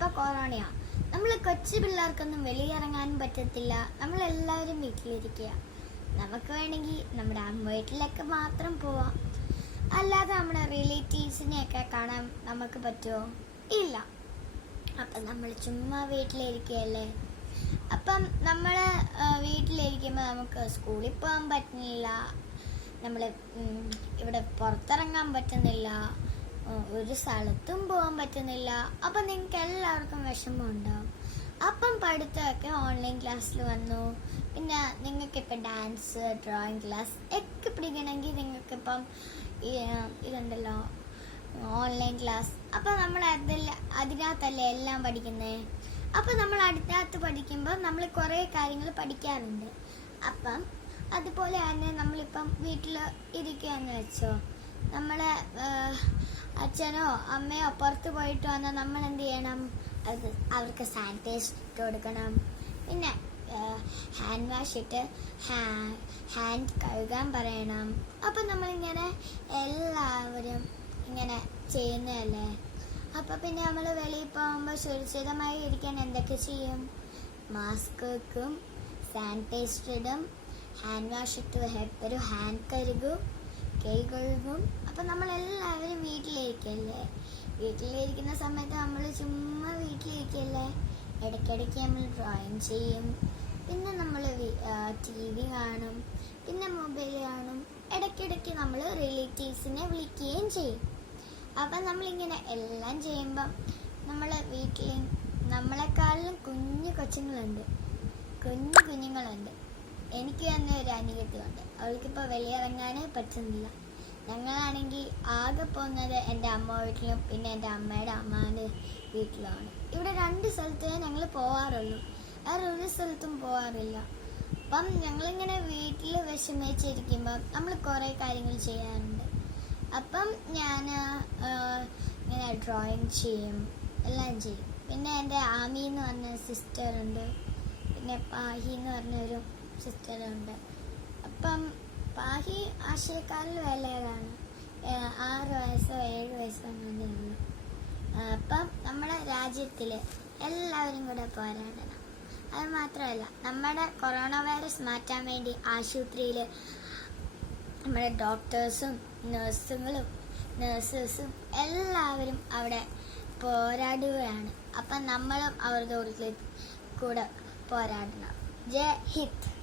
ഇപ്പൊ കൊറോണയാ. നമ്മൾ കൊച്ചു പിള്ളേർക്കൊന്നും വെളിയിറങ്ങാനും പറ്റത്തില്ല. നമ്മളെല്ലാവരും വീട്ടിലിരിക്കുക. നമുക്ക് വേണമെങ്കിൽ നമ്മുടെ അമ്മ വീട്ടിലൊക്കെ മാത്രം പോവാം. അല്ലാതെ നമ്മുടെ റിലേറ്റീവ്സിനെയൊക്കെ കാണാൻ നമുക്ക് പറ്റുമോ? ഇല്ല. അപ്പം നമ്മൾ ചുമ്മാ വീട്ടിലിരിക്കുകയല്ലേ. അപ്പം നമ്മൾ വീട്ടിലിരിക്കുമ്പോൾ നമുക്ക് സ്കൂളിൽ പോകാൻ പറ്റുന്നില്ല, നമ്മൾ ഇവിടെ പുറത്തിറങ്ങാൻ പറ്റുന്നില്ല, ഒരു സ്ഥലത്തും പോകാൻ പറ്റുന്നില്ല. അപ്പം നിങ്ങൾക്ക് എല്ലാവർക്കും വിഷമമുണ്ടാവും. അപ്പം പഠിത്തമൊക്കെ ഓൺലൈൻ ക്ലാസ്സിൽ വന്നു. പിന്നെ നിങ്ങൾക്കിപ്പം ഡാൻസ്, ഡ്രോയിങ് ക്ലാസ് ഒക്കെ പിടിക്കണമെങ്കിൽ നിങ്ങൾക്കിപ്പം ഇതുണ്ടല്ലോ, ഓൺലൈൻ ക്ലാസ്. അപ്പം നമ്മൾ അതിനകത്തല്ലേ എല്ലാം പഠിക്കുന്നത്. അപ്പം നമ്മൾ അതിനകത്ത് പഠിക്കുമ്പോൾ നമ്മൾ കുറേ കാര്യങ്ങൾ പഠിക്കാറുണ്ട്. അപ്പം അതുപോലെ തന്നെ നമ്മളിപ്പം വീട്ടിൽ ഇരിക്കുകയെന്ന് വെച്ചോ, നമ്മളെ അച്ഛനോ അമ്മയോ പുറത്ത് പോയിട്ട് വന്നാൽ നമ്മൾ എന്ത് ചെയ്യണം? അവർക്ക് സാനിറ്റൈസർ ഇട്ട് കൊടുക്കണം. പിന്നെ ഹാൻഡ് വാഷ് ഇട്ട് ഹാൻഡ് കഴുകാൻ പറയണം. അപ്പം നമ്മളിങ്ങനെ എല്ലാവരും ഇങ്ങനെ ചെയ്യുന്നതല്ലേ. അപ്പം പിന്നെ നമ്മൾ വെളിയിൽ പോകുമ്പോൾ സുരക്ഷിതമായി ഇരിക്കാൻ എന്തൊക്കെ ചെയ്യും? മാസ്ക് വെക്കും, സാനിറ്റൈസർ ഇടും, ഹാൻഡ് വാഷ് ഇട്ട് ഒരു ഹാൻഡ് കൈ കഴുകും. അപ്പം നമ്മളെല്ലാവരും വീട്ടിലിരിക്കല്ലേ. വീട്ടിലിരിക്കുന്ന സമയത്ത് നമ്മൾ ചുമ്മാ വീട്ടിലിരിക്കല്ലേ. ഇടയ്ക്കിടയ്ക്ക് നമ്മൾ ഡ്രോയിങ് ചെയ്യും, പിന്നെ നമ്മൾ TV കാണും, പിന്നെ മൊബൈൽ കാണും. ഇടയ്ക്കിടയ്ക്ക് നമ്മൾ റിലേറ്റീവ്സിനെ വിളിക്കുകയും ചെയ്യും. അപ്പം നമ്മളിങ്ങനെ എല്ലാം ചെയ്യുമ്പം നമ്മളെ വീട്ടിൽ നമ്മളെക്കാളിലും കുഞ്ഞു കുഞ്ഞുങ്ങളുണ്ട്. എനിക്ക് തന്നെ ഒരു അനിയത്തിയുണ്ട്. അവൾക്കിപ്പോൾ വെളിയിറങ്ങാനേ പറ്റുന്നില്ല. ഞങ്ങളാണെങ്കിൽ ആകെ പോകുന്നത് എൻ്റെ അമ്മ വീട്ടിലും പിന്നെ എൻ്റെ അമ്മയുടെ അമ്മാൻ്റെ വീട്ടിലുമാണ്. ഇവിടെ 2 സ്ഥലത്തേ ഞങ്ങൾ പോവാറുള്ളൂ, വേറെ ഒരു സ്ഥലത്തും പോവാറില്ല. അപ്പം ഞങ്ങളിങ്ങനെ വീട്ടിൽ വിഷമിച്ചിരിക്കുമ്പം നമ്മൾ കുറേ കാര്യങ്ങൾ ചെയ്യാറുണ്ട്. അപ്പം ഞാൻ ഇങ്ങനെ ഡ്രോയിങ് ചെയ്യും, എല്ലാം ചെയ്യും. പിന്നെ എൻ്റെ ആമി എന്ന് പറഞ്ഞ സിസ്റ്ററുണ്ട്, പിന്നെ പാഹി എന്ന് പറഞ്ഞൊരു സിസ്റ്ററുണ്ട്. അപ്പം പാഹി ആശയക്കാരിൽ വിലയാണ്, 6 വയസ്സോ 7 വയസ്സോ അങ്ങനെ ഉള്ളു. അപ്പം നമ്മുടെ രാജ്യത്തിൽ എല്ലാവരും കൂടെ പോരാടണം. അത് മാത്രമല്ല, നമ്മുടെ കൊറോണ വൈറസ് മാറ്റാൻ വേണ്ടി ആശുപത്രിയിൽ നമ്മുടെ ഡോക്ടേഴ്സും നഴ്സസും എല്ലാവരും അവിടെ പോരാടുകയാണ്. അപ്പം നമ്മളും അവരുടെ കൂടെ പോരാടണം. ജയ് ഹിന്ദ്.